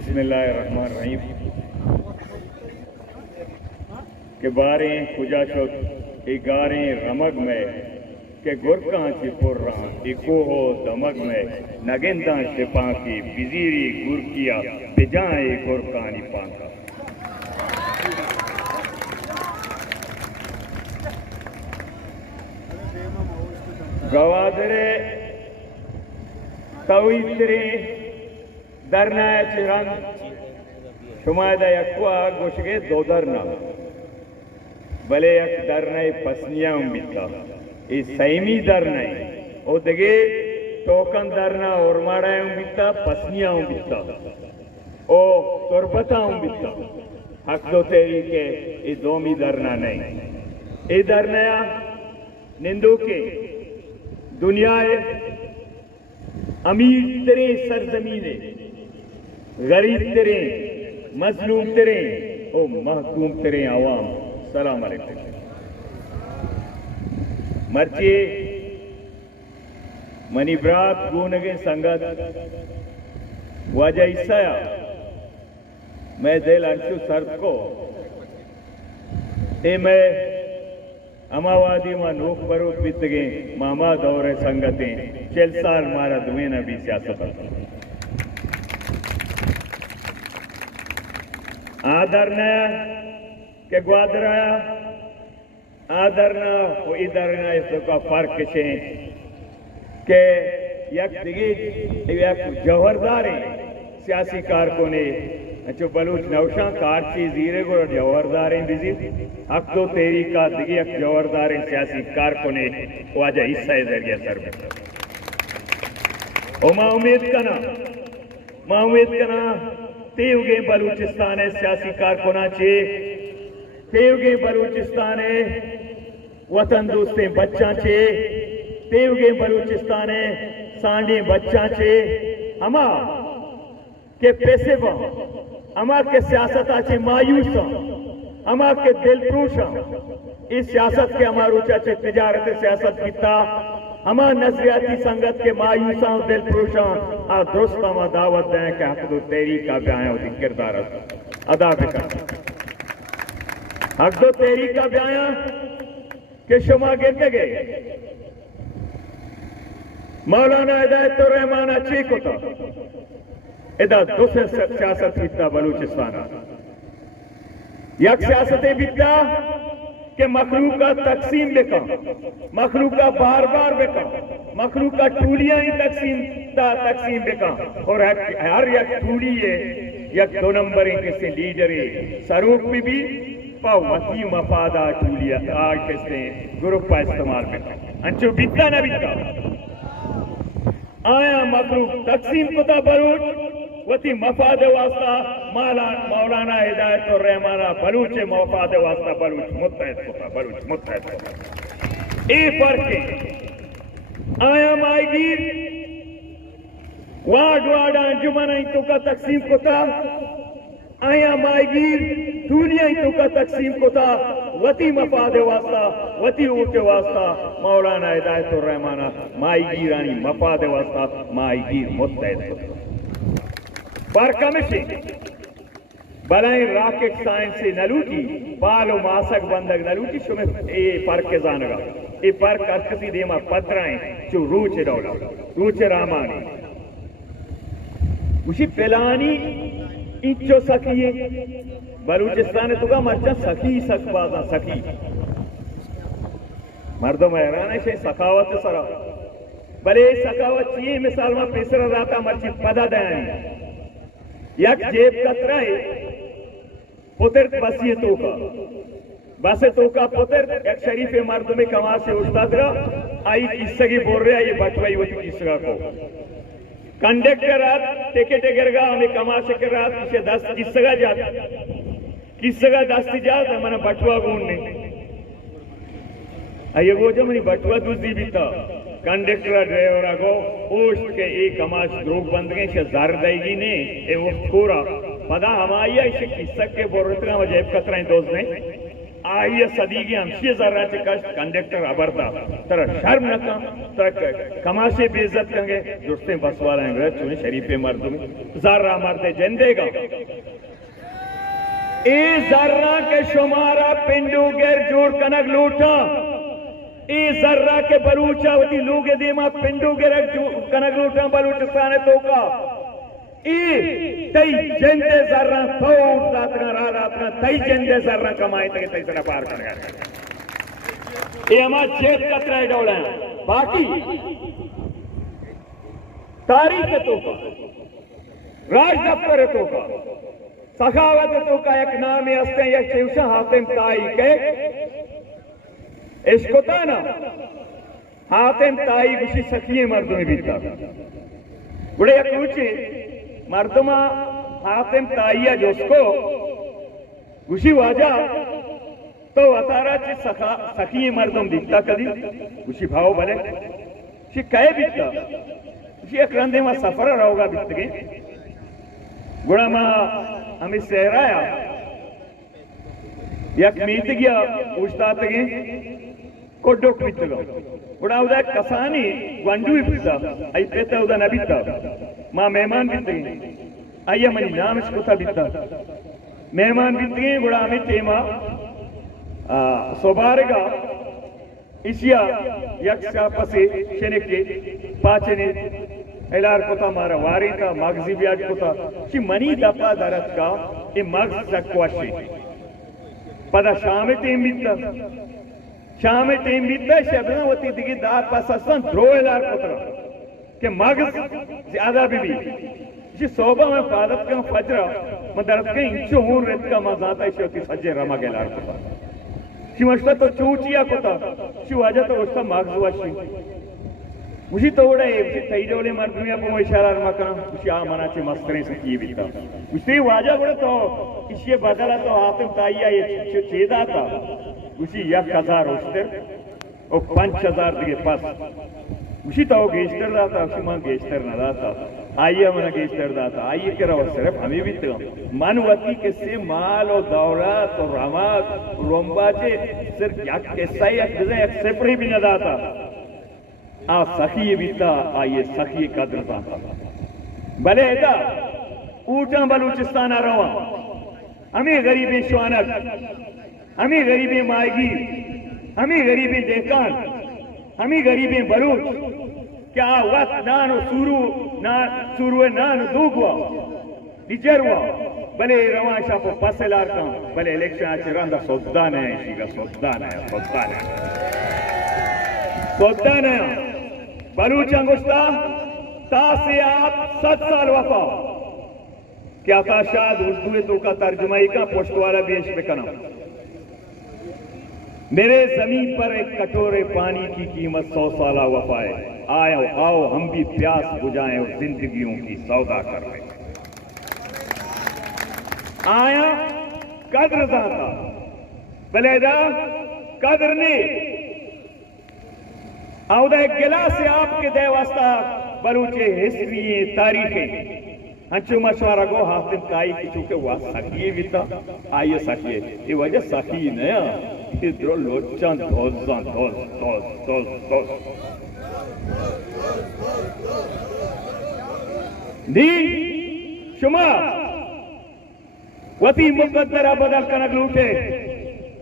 बिस्मिल्लाहिर्रहमानिर्रहीम के बारें खुजा शद गारें रमग में के गुरका चिपुर्रा इको हो दमग में नगेंदा शिपा की बिजीरी गुर किया बिजाए गुरकानी पाका गवादरे तवीतरे दरनाय चिरंग शुमायदा यक्वा गोशगे दो दरना भले यक दरनाय पसनिया उम्मीता इस सैमी दरनाय ओ दगे टोकन दरना और मारा उम्मीता पसनिया उम्मीता ओ तुरबता उम्मीता हक दो तेरी के ये दोमी दरना नहीं ये दरनाया निंदो के दुनिया अमीर तेरे सरजमीने गरीब तेरे मजलूम तेरे ओ महकूम तेरे आवाम सलाम अलैकुम मर्चे मनी ब्रात गुनगे संगत वजह ईसाया मैं दिल अंशु सर्द को ए मैं अमावादी मां नूख बरूक बितगे मामा दौरे संगतें चल साल मारा दुए नबी सियासत आदर न के ग्वादराया आदर न वो इधर न इसका फर्क छे के यक दिगे यक जौहरदार सियासी कारकुने अच्छो बलूच नौशा कारची जीरे को जौहरदार बिजी हक तो तेरी का दिगे यक जौहरदार सियासी कारकुने वाजा हिस्सा जरिए सर में ओ मां उम्मीद कना तेवगे बलूचिस्तान है सियासी कारकुना चे तेवगे बलूचिस्तान है वतन दोस्ते बच्चा चे तेवगे बलूचिस्तान है सांडे बच्चा चे अमा के पैसे वो अमा के सियासत आचे मायूस अमा के दिल प्रूश इस सियासत के हमारू चाचे तिजारत सियासत किता अमा नजरियाती संगत के मायूसा दिल प्रोशा आ दोस्त अमा दावत दें के हक दो तेरी का ब्याया होती किरदार अदा बेका हक दो तेरी का ब्याया के शुमा गिरते गए मौलाना हिदायत रहमान अच्छी को था इदा दूसरे सियासत बीता बलूचिस्तान यक सियासतें बीता के मखलूक का तकसीम बेका मखलूक का बार बार बेका मखलूक का टूलियां ही तकसीम बेका और हर एक टूली है एक दो नंबर किससे लीडर है सरूप में भी वसी मफादा टूलिया आग किससे ग्रुप का इस्तेमाल बेका अंचो बीता ना बीता आया मखलूक तकसीम कुता बरूच वती मफाद वास्ता मौलाना हिदायत और रहमाना बलूच मफाद वास्ता बलूच मुत्तहद ए फर्क आया मायगीर वार्ड अंजुमन तो का तकसीम कोता आया मायगीर दुनिया तो का तकसीम कोता वती मफाद वास्ता वती ऊंचे वास्ता मौलाना हिदायत और रहमाना मायगीरानी मफाद वास्ता मायगीर मुत्तहद कोता फर्क में बलाई रॉकेट साइंस से नलूटी बालो मासक बंदक नलूटी शुमे ए फर्क के जानगा ए फर्क अर्कसी देमा पत्राएं जो रूचे डोला रूचे रामानी उसी पेलानी इच्चो सखिए बलूचिस्तान तो का मर्चा सखी सकबाजा सखी मर्दों में हैरान है सखावत सरा भले सखावत चाहिए मिसाल में पेसरा राता मर्ची पदा दयानी यक जेब कतरा है पुत्र बसियतों का बसे का पुत्र एक शरीफ मर्द में कमा से उस्ताद आई किस्सा की बोल रहा ये बटवाई होती किस्सा को कंडक्टर टिकट गिरगा हमें कमा से कर रहा इसे 10 किस्सा जाता किस्सा 10 जाता मैंने बटवा गुण नहीं आइए वो जो मैंने बटवा दूसरी भी था कंडक्टर ड्राइवर को पोस्ट के एक कमाश ग्रुप बंद गए इसे जार देगी ने ए वो पूरा पता हमारी इसे किस्सा के बोल रहे थे जेब कतरा दोस्त ने आइए सदीगे हमशी जर्राचे कष्ट कंडक्टर अबरदा तर शर्म न तर कमाशे बेइज्जत करेंगे दोस्तें बस वाले हैं चुने शरीफे मर्दों जर्रा मरते जंदेगा ए जर्रा के शुमारा पिंडू गेर जोड़ कनक लूटा ए जर्रा के बलूचावती लूगे देमा पिंडू गेर कनक लूटा बलूचिस्तान तो का ई तई जंदे जर्रा तो रात का तई जंदे जर्रा कमाए तक तई सरा पार कर गए ये हमारा जेब कतरा डोला बाकी तारीख तो का राज दफ्तर तो का सखावत तो का एक नाम हस्ते या शिवशा हातिम ताई के इसको था ना हातिम ताई उसी सखिए मर्दों में बीता बड़े एक ऊंचे मर्दमा हातिम ताइया जोस्को उसी वाजा तो अतारा ची सखी मर्दम दिखता कदी उसी भाव भले शी कहे बिकता उसी एक रंधे में सफर रहोगा बिकते गुड़ा मा हमें सहराया यक मीत गया पूछता तगे कोडोक बिकता गुड़ा उदा कसानी वंडू बिकता आई पेता उदा न बिकता माँ मेहमान बिकते आइए मनी नाम इसको था बिकता मेहमान बिकते गुड़ा हमें टेमा सोबारेगा इसिया यक्षा पसे शेनेके पाचने एलार कोता मारा वारीता मगजी बियाज कोता शी मनी दपा दरत का ये मगज चक्वाशी पदा शामे टेम बिकता शामे टेम बिकता शबनावती दिगी दार पासन ध्रो एलार कोता के मगज ज्यादा भी जी सोबा में फादत का फजरा मदरत के इंचो हूर रेत का मजाता है शोती सज्जे रमा गेलार कोता शिवष्टा तो चूचिया कोता शिवाजा तो उसका मगज वाशी उसी तो उड़ा है उसी तई जोले मर दुनिया को इशारा मकना उसी आ मनाचे मस्करे से की बिता उसी वाजा बड़ा तो इसे बदला तो हातिम ताइया ये छेदा था उसी 1000 उसते और 5000 दिए पास उसी तो गेस्टर दाता उसी मां गेस्टर न दाता आइए मना गेस्टर दाता आइए करा सिर्फ हमें भी तो मानवती के से माल और दौलत और रमात रोम्बाचे सिर्फ या कैसा ही एक सेपरी भी न दाता आ सखी बीता आइए सखी कदर दाता भले ऐसा ऊटा बलूचिस्तान आ रहा हमें गरीबी श्वानक हमें गरीबी मायगी हमें गरीबी देकान हमें गरीबी बलूच क्या वक्त नानो सुरू नानो दूगवा निजरवा भले रवाशा को पसेलार का भले इलेक्शन आचे रंदा सोदान है इसीगा सोदान है बलूच अंगुस्ता तासे आप 7 साल वफा क्या था शायद उर्दू तो का तर्जुमाई का पोस्ट वाला देश में करना मेरे जमीन पर एक कटोरे पानी की कीमत 100 साला वफा है आओ आओ हम भी प्यास बुझाएं और जिंदगियों की सौदा कर रहे आया कद्र दाता बलेदा कद्र ने औदा एक गिलास से आपके देवास्ता बलूचे हिस्ट्री तारीखें हंचू मशवरा को हातिम ताई की चूके हुआ सखी बीता आइए सखी ये वजह सखी नया इधर लोचा दोस दी शुमा वती मुकद्दरा बदल कनक लूटे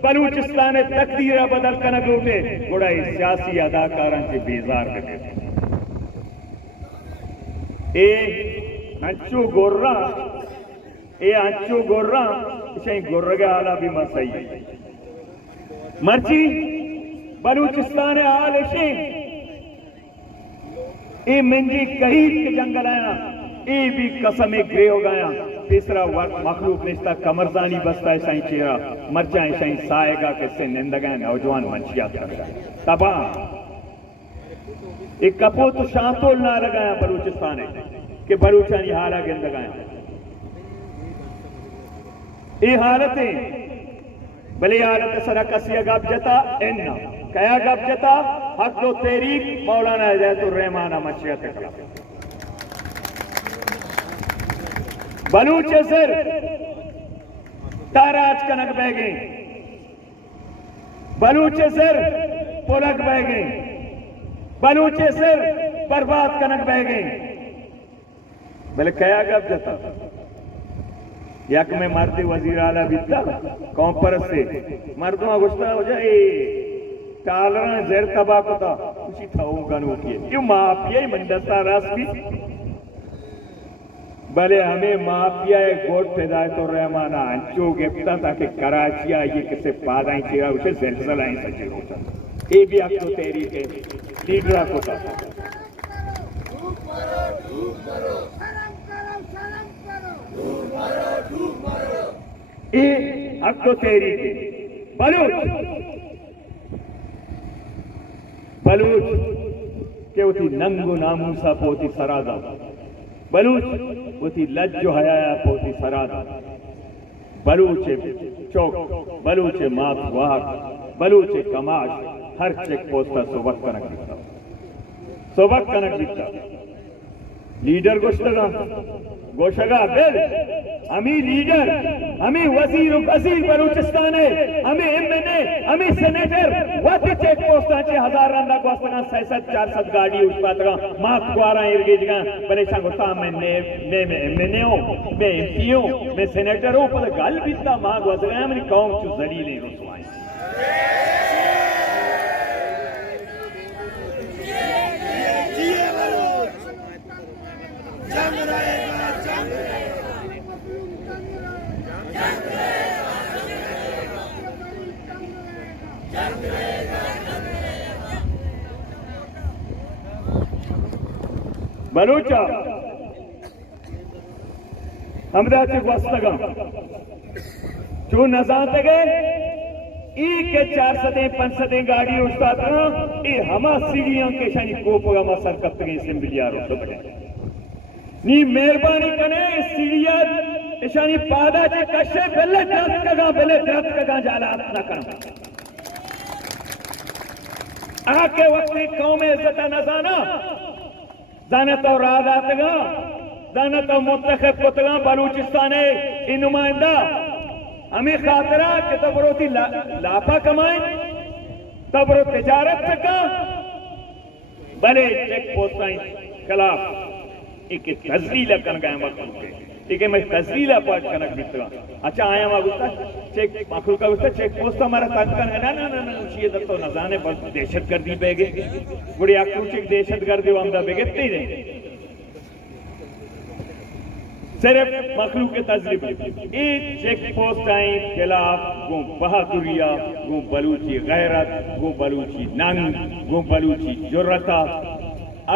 बलूचिस्तान तकदीरा बदल कनक लूटे गुड़ाई सियासी अदाकारां से बेजार कर ए अंचू गोर्रा इसे गोर्रगा आला भी मसई मर्ची बलूचिस्तान आल इसे ए मंजी करीब के जंगल आया ए भी कसम ग्रे हो गया तीसरा मखलूक रिश्ता कमरजानी बसता है साईं चेहरा मर जाए साईं साएगा किससे निंदगा नौजवान मंशिया तबा एक कपो तो शांतोल ना लगाया बलूचिस्तान के बलूचानी हारा गिंद लगाया ये हालतें भले हालत सरा कसिया गप जता एन्ना कया गप जता हक दो तेरी मौलाना जैतुर रहमाना मशियत कला बलूच सर ताराज कनक बैगे बलूचे सिर पुलक बह गई, बलूचे सिर बर्बाद कनक बह गई। बोले क्या गप जता यक में मर्द वजीर आला बीता कौन पर से मर्दों गुस्सा हो जाए टालरा जर तबाह पता उसी था गनु किए क्यों माफिया मंडस्ता रास भी भले हमें माफिया गोट हिदायत और रहमाना अंचो गिफ्ता ताकि कराचिया ये किसे पादाई चेरा उसे जलजला ही सचे होता ये भी आपको तेरी के लीडरा को था ये अब तो तेरी के बलूच के उठी नंगो नामूसा पोती सरादा बलूच उठी लज्जो हयाया पोती सरादा बलूचे चौक बलूचे मात वाहक बलूचे कमाश हर चेक पोस्टा सोबक कनक दिखता लीडर गोशगा बिल हमी लीडर हमी वजीर वजीर बलूचिस्तान है हमी एमएनए हमी सेनेटर वाते चेक पोस्टाचे हजार रंदा गोस्तगा 400 गाड़ी उस्पातगा मात क्वारा इरगेजगा बने सांगोता में एमएनए हो मैं एमपी हो मैं सेनेटर हो पर गल बिता मां गोजगा मेरी कौम चु जलीले रुसवाई बलूचा हमरा से वस्तगा जो नजात गए ई के 400-500 गाड़ी उस्ताद ई हमा सीढ़ियां के शानी कोपगा मा सरकत गई सिंबलिया रो बटे नी मेहरबानी कने सीढ़िया शानी पादा जे कशे बेले दरत कगा जालात ना करम आके वक्त कौम इज्जत न जाना जाने तो रादातगा जाने तो मुंतखब कुतगा बलूचिस्तान इन नुमाइंदा हमें खातरा कि तबरोती लाफा कमाए तबरो तिजारत तका भले चेक पोस्ट खिलाफ एक तजलीला कन गए मखलूक ठीक है मैं तजलीला पाठ कनक बितगा अच्छा आया मागुता चेक मखलूक का गुस्ता चेक पोस्ट हमारा ताकन ना ना ना ना उसी तो न जाने बस दहशतगर्दी बेगे बड़ी आक्रोशिक दहशतगर्दी वामदा बेगे नहीं सिर्फ मखलूक के तजलीब एक चेक पोस्ट आई खिलाफ गो बहादुरिया गो बलूची गैरत गो बलूची नंग गो बलूची जुर्रता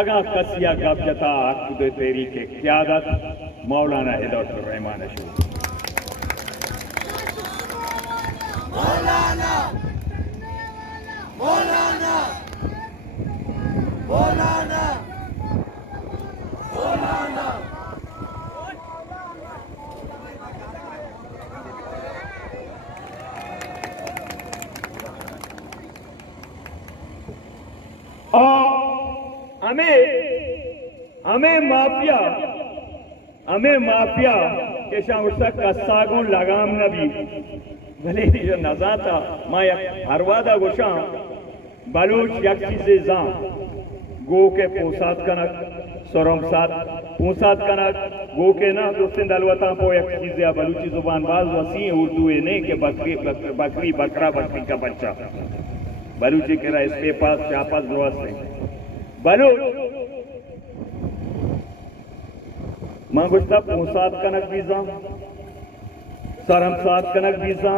अगा कसिया गबजता खुद तेरी के क़यादत मौलाना हिदायतुर रहमान मौलाना मौलाना मौलाना मौलाना हमें माफिया के शाह कसागुन लगाम नबी भले जो नजाता मा हरवादा गोशा बलूच यक्षी से जा गो के पोसात कनक सरमसात पोसात कनक गो के ना दोस्तिन दलवता पो यक्षी से बलूची जुबान बाज वसी उर्दू ने के बकरी बकरा बकरी का बच्चा बलूची के रहा इसके पास चापास ब्रोस नहीं बलूच मां गुस्ता पोसात कनक बीजा सरमसात कनक बीजा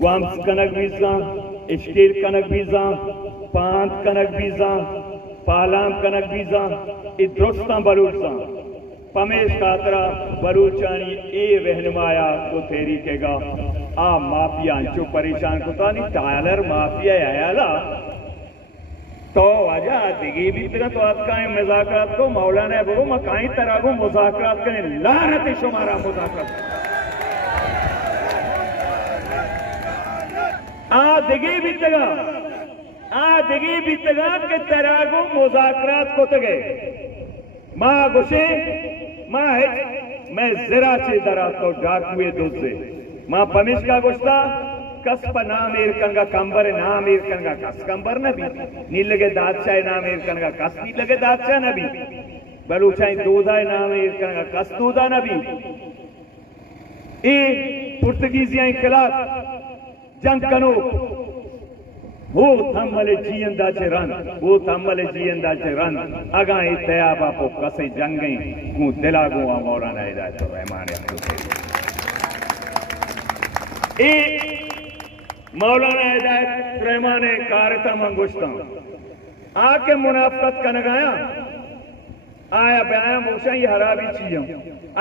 ग्वाम्स कनक बीजा इश्कीर कनक बीजा पांत कनक बीजा पालाम कनक बीजा इद्रोस्ता बलूचा पमेश कातरा बलूचानी ए रहनुमाया को तेरी केगा आ माफिया जो परेशान कुता नहीं टायर माफिया आयाला तो वजह दिगी भी तरह तो आपका मुज़ाकरात को मौलाना बगो मकाई तरह को मुज़ाकरात करने लानत शुमारा मुज़ाकरात आ दिगी भी तगा के तरह को मुज़ाकरात को तगे माँ गुशे माँ है मैं जरा चे दरा तो डाकुए दूसरे माँ पनिश का गुस्ता कस्प नाम इरकंगा कंबर नाम इरकंगा कस कंबर नबी नीलगे दादशाह नाम इरकंगा कस नीलगे दादशाह नबी बलूचाई दूधा नाम इरकंगा कस दूधा नबी ए पुर्तगीजियां खिलाफ जंग कनो वो थमले जींदा चे रन वो थमले जींदा चे रन अगा इत्याबा पो कसे जंगे गु दिलागु मौलाना हिदायतुर रहमान ए मौलाना हिदायतुर रहमान कारता मंगुश्ता आके मुनाफकत कन गया आया बयान मूसा ये हराबी चीज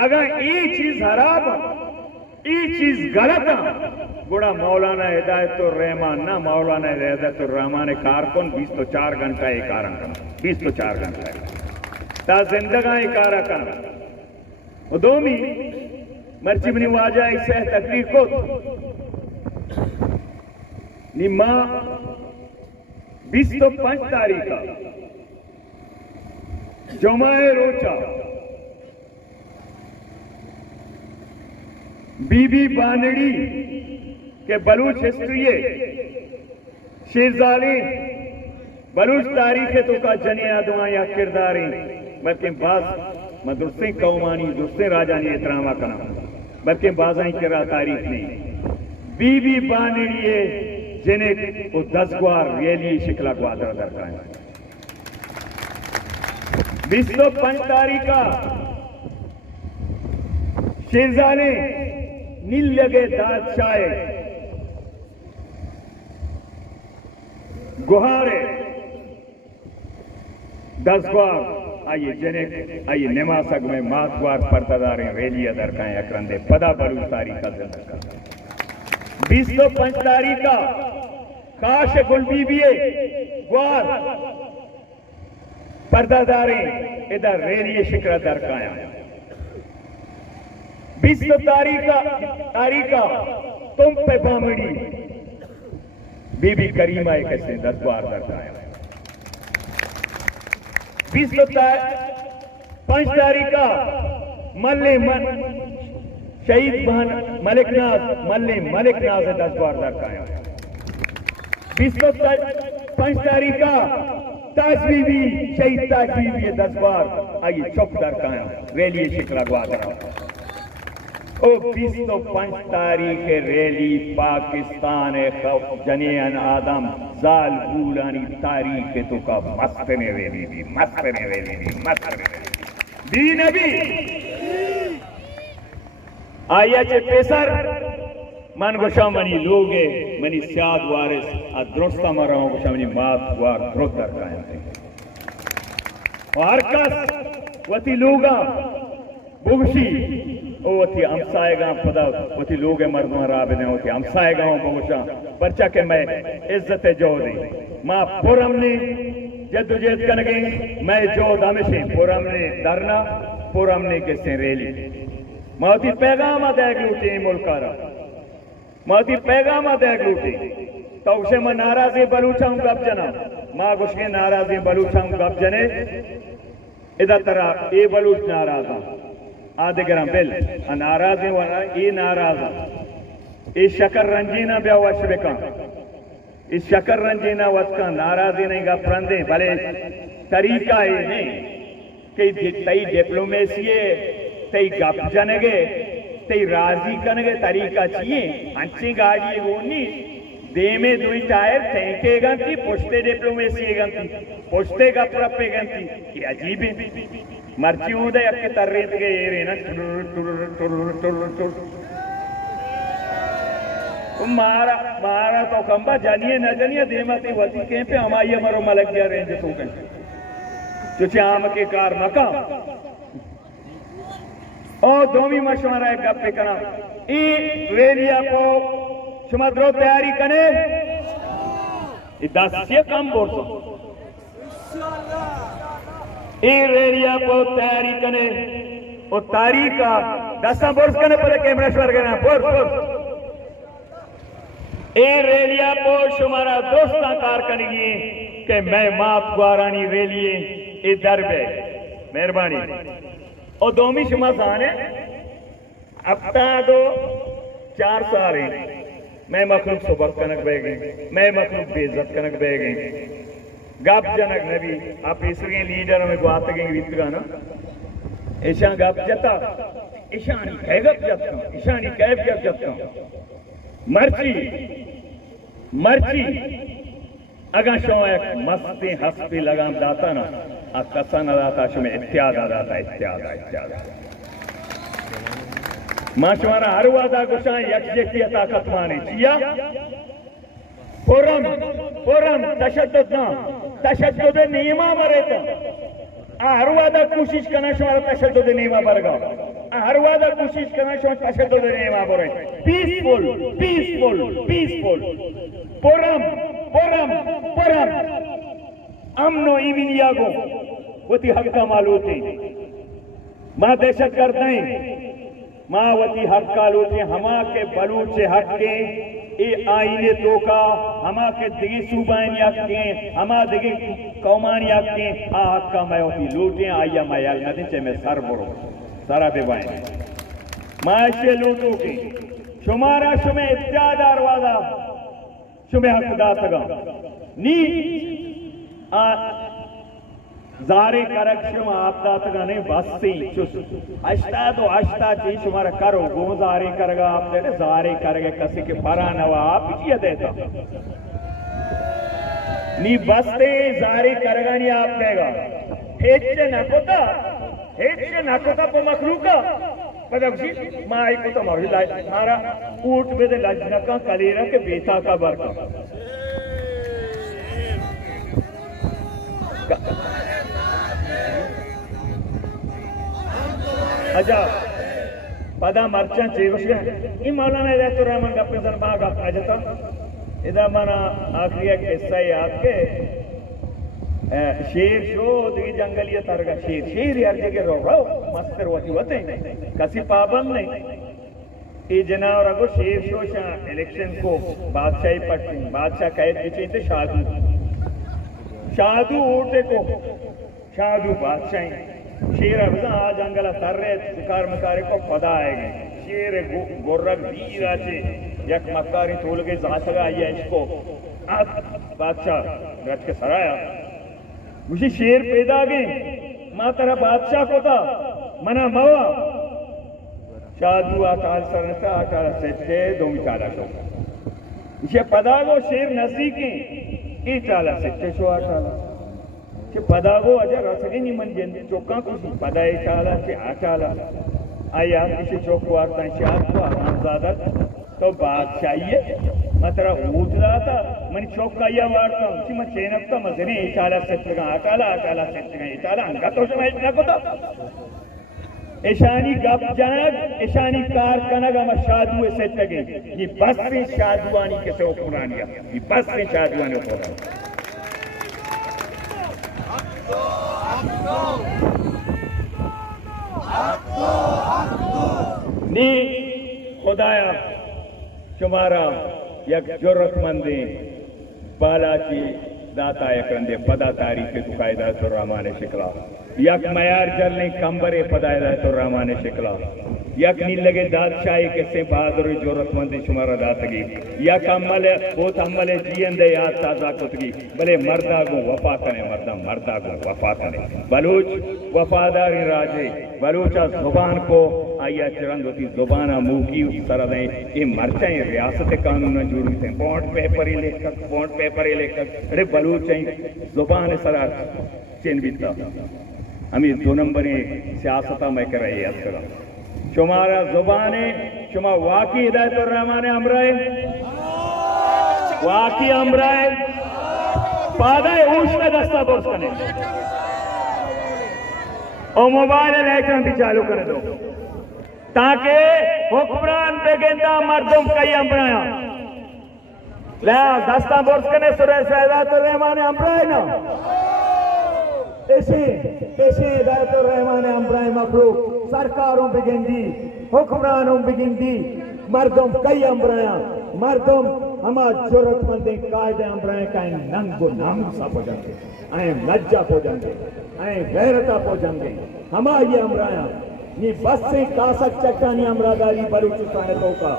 अगर ये चीज हराब ये चीज गलत गुड़ा मौलाना हिदायतुर रहमान ना मौलाना हिदायतुर रहमान कारकुन 20 तो 4 घंटा एक कारण करना 20 तो 4 घंटा ता जिंदगा एक कार करना उदोमी मर्ची बनी वाजा इसे तकलीफ को निम्मा 20 तो 5 तारीख जुमाए रोचा बीबी बानड़ी के बलूच हिस्ट्री शेरजाली बलूच तारीख तो का जनिया दुआ या किरदारी बल्कि बाज मदुस्से कौमानी दुस्से राजा ने इतरामा कना बल्कि बाजाई किरा तारीख नहीं बीबी बानड़ी जिन्हें वो 10 ग्वार रेली शिकला ग्वादर दरकार 20 तो 5 तारीख का शेरजाली नील लगे दादशाह गुहारे 10 ग्वार आइए जने आइए नमासक में मात ग्वार परतदारे रेली अदर का अकरंदे पदा बलू तारीख का जिक्र करता 20 तो 5 तारीख का काश गुलबीबिये ग्वार परदादारे इधर रेली शिकरा दरकाया 20 तारीख तुम पे बामड़ी बीबी करीमा एक ऐसे 10 बार दर्शाया 20 तो 5 तारीख मल्ले मन शहीद बहन मलिकनाज मल्ले मलिकनाज 10 बार दर्शाया 20 तो 5 तारीख ताज बीबी शहीद ताज बीबी 10 बार आइए चौक दरकाया रेली शिकला ग्वादरा ओ 20 तो 5 तारीख रैली पाकिस्तान जनियन आदम जाल बूलानी तारीख तो का मस्तने रैली भी मस्तने रैली भी मस्तने दी नबी आया चे पेसर मन गोशा मनी लोगे मनी सियाद वारिस अद्रोस्ता मराओ गोशा मनी मात वार द्रोतर कायम और कस वती लोगा बुगशी ओती हमसाएगा पदा ओती लोग मर्दों राबिने ओती हमसाएगा बहुशा पर्चा के मैं इज्जत जो दे मां पुरम ने जद्दोजहद कनगे मैं जो दामिशे पुरम ने धरना पुरम ने के से रैली माती पैगाम अदायग लूटे मुल्कारा माती पैगाम अदायग लूटे तो उसे मैं नाराजी बलूचाऊं गप जना मां कुछ के नाराजी बलूचाऊं गप जने इधर तरह ए बलूच नाराजा आधे ग्राम बिल नाराज वाला ये नाराज इस शकर रंजीना ब्या वशविका इस शकर रंजीना वस्का नाराजी नहीं गा प्रंदे भले तरीका ये नहीं कि तई डिप्लोमेसी तई गप जनगे तई राजी कनगे तरीका चाहिए अंची गाड़ी वो नहीं दे में दुई टायर फेंके गंती पुष्टे डिप्लोमेसी गंती पुष्टे गप रपे गंती ये अजीब है मर्ची होदे अक्के तर्रेत के एरे ना मारा मारा तो कंबा जानिए न जानिए देमती वती के पे हमारी मरो मलक गया रेंज तो कन चुचे आम के कार मका ओ दोमी मशवरा है गप पे करा ई रेलिया को सुमद्रो तैयारी कने ई 10 से कम बोल ए रेलिया को तैयारी कने और तारीख का 10 बोर्स कने पहले कैमरेश्वर करना बोर्स ए रेलिया को शुमारा दोस्ता कार कनेगी कि मैं मात ग्वारानी रेलिए ए दरबे मेहरबानी और दोमी शुमा साने अब ता दो 4 साल मैं मखलूक सुबक कनक बह गए, मैं मखलूक बेइज्जत कनक बह गए। गप जनक नबी आप इसलिए लीडर में बात करेंगे वितगा ना ऐसा गप जता ईशानी कैगप जता ईशानी कैब गप जता मर्ची मर्ची अगर शो एक मस्ती हस्पी लगाम दाता ना आ कसन दाता शो में इत्याद दाता इत्याद माशवारा हर वादा गुशा यकजहती ताकत माने चिया फोरम फोरम तशद्दुद नियमा बरेता हर वादा कोशिश करना शो तशद्दुद नियमा बरगा हर वादा कोशिश करना शो तशद्दुद नियमा बरे peaceful peaceful peaceful forum forum forum अमनो इमिनियागो वती हक्का मालूती मां दहशत गर्द नहीं मावती हक्का लूटे हमा के बलूच हक के ए आईने तो का हमा के दिगी सूबान याके हमा दिगी कौमान याके आ हक्का मैं होती लूटे आया मैं यार नदी से मैं सर बोरो सारा बेबाएं माशे लूटू की शुमारा शुमे इत्यादार वादा शुमे हक दातगा नी आ जारे करक्षम आपदातगा ने बस्ती चुस अष्टा तो अष्टा चीज शुमारा करो गो जारे करगा आप दे जारे करगे कसी के परा नवा आप ये देता नी बस्ते जारे करगा नी आप देगा हेचे नकोता को मखलूका पदक्षी माई को तो मौजूद मारा ऊट में दे लजनका कलीरा के बेता का बरका अच्छा पदा मर्चा चेवशगा ई मौलाना रहतो रहमान का पेदर बाग आप आजता इदा मना आखिरी किस्सा है आपके शेर शो दी जंगलिया तरगा शेर यार जगह रो मस्कर वती वते कसी पाबंद नहीं ई जनावर को शेर शो इलेक्शन को बादशाही पट्टी बादशाह कैद पीछे शादू उठे को शादू बादशाही शेर आ जंगल सर्रे शिकार मकारी को पदा आएगी शेर गोर्रक धीरा से यक मकारी तोल के जासगा आया इसको आज बादशाह रच के सराया मुझे शेर पैदा गए माँ तेरा बादशाह को था मना मवा शादू आकाल सरनता आकाल सेठे दो चाला शो इसे पदा को शेर नसीकी ई चाला सेठे शो आकाला कि पदागो अजा रसगे निमन जन चौका कुछ पदाए चाला से आचाला आया इसे चौक वार्ता शाद को आरामजादा तो बात चाहिए मतरा ऊतरा था मन चौक का या वार्ता कि मैं चेनक का मजने चाला सेटगा आचाला सेटगा चाला अंगा तो समय इतना को था ईशानी गप जनक ईशानी कार कनग हम शादू सेटगे ये बस से शादुआनी के सो पुरानिया ये बस से शादुआनी होता नी खुदाया शुमारा यक जरूरतमंदी बालाची दाता यकंदे पदा तारीख तो कायदा तो रामाने शिकला यक मयार जल ने कंबरे पदायदा तो रामाने शिकला यक नी लगे दादशाही के से बहादुर जरूरतमंदी शुमारा दातगी यक अमल बहुत अमल जीवन दे याद ताजा कुतगी भले मर्दा को वफा करे मर्दा को वफा करे बलूच वफादारी राजे बलूचा जुबान को आया चरंद होती जुबाना मुकी तरह ये मरचाई रियासत कानून जुड़ी थे बॉन्ड पेपर ही लेकर अरे बलूच जुबान सरा चेन बीता हम 2 नंबर सियासत में कर रहे हैं शुमारा जुबान शुमा वाकी हिदायत रहमान अमराय वाकी अमराय पादा ऊष्ण दस्ता बोर्स कने और मोबाइल इलेक्ट्रॉन भी चालू कर दो ताकि हुक्मरान बेगेंदा मर्दों कई अमराया ला दस्ता बोर्स कने सुरेश हिदायत रहमान अमराय ना ऐसे हिदायत रहमान अमराय मखलूक सरकारों बिगिंदी हुक्मरानों बिगिंदी मर्दों कई अमराया मर्दों हमा जरूरतमंदी कायदे अमराया का नंगो नामुसा हो जाते लज्जा हो जाते गैरता हो जाते हमा ये अमराया नी बस्से कासक चट्टानी अमरादारी बलूचिस्तान तोका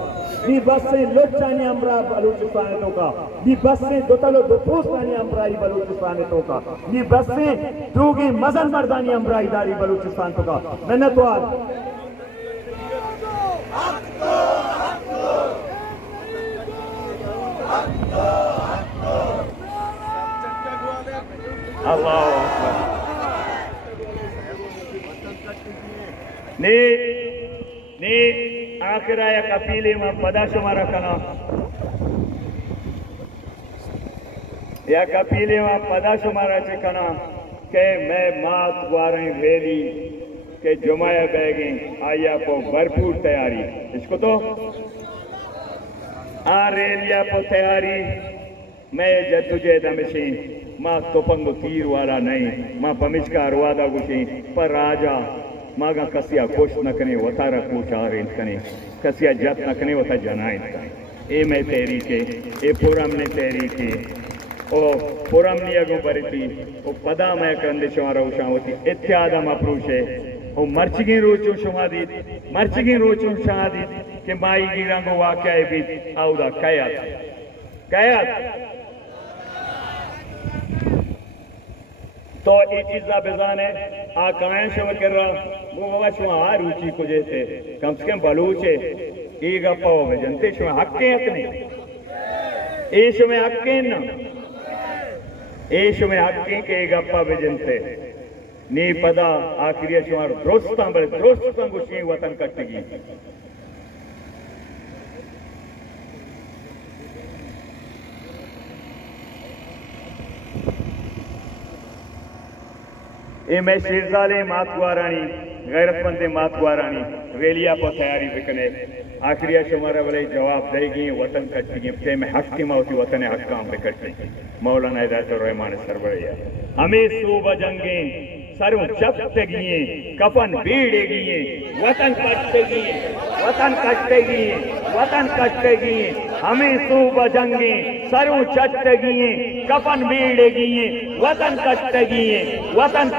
नी बस्से लोचानी अमरा बलूचिस्तान तोका नी बस्से दोतलो दोपोस्तानी अमराई बलूचिस्तान तोका नी बस्से दूगी मजल मर्दानी अमराई दारी बलूचिस्तान तोका मेहनतवार अल्लाह ने आखिरा या कपीले में पदा शुमारा कना या कपीले में पदा शुमारा चिकना के मैं मात वारें वेली के जुमाया बैगे आया को भरपूर तैयारी इसको तो आ रेलिया को तैयारी मैं जद्दोजहद हमेशा मां तोपंगो तीर वाला नहीं मां पमिशका अरवादा गुशी पर राजा मागा कसिया कोश न कने वतारा कोचार कने कसिया जत न कने वता जनाइन ए मैं तेरी के ए पुरम ने तेरी के ओ पुरम ने अगो बरती ओ पदा मैं कंदे शुमारा उशावती इत्यादा मप्रूशे ओ मर्चगी रोचो शुमादी मर्चगी रोचो शादी के माई गिरंगो वाक्या भी आउदा कयात तो ये चीज़ा बेजाने आ कमें शव कर रहा वो बाबा शव आ रुचि को जैसे कम से कम बलूचे एक अप्पा हो जनते शव हक्के हकने ए शव हक्के न ए शव हक्के के एक अप्पा बेजनते नी पदा आखिरी शव दोस्तां गुशी वतन कटगी ए मैं शेरजाले मातवारानी गैरतमंद मातवारानी रेलिया पर तैयारी बिकने आखिरी शुमारा वाले जवाब देगी वतन कटगी ते में हक की मौती वतन हक काम पे कटगी मौलाना हिदायतुर रहमान सरवरिया हमें सूब जंगे सरू चपतेगी कफन बीड़ेगी वतन कटतेगी वतन कटतेगी हमें सूब जंगे सरू चटतेगी कफन बीड़ेगी वतन कटतेगी वतन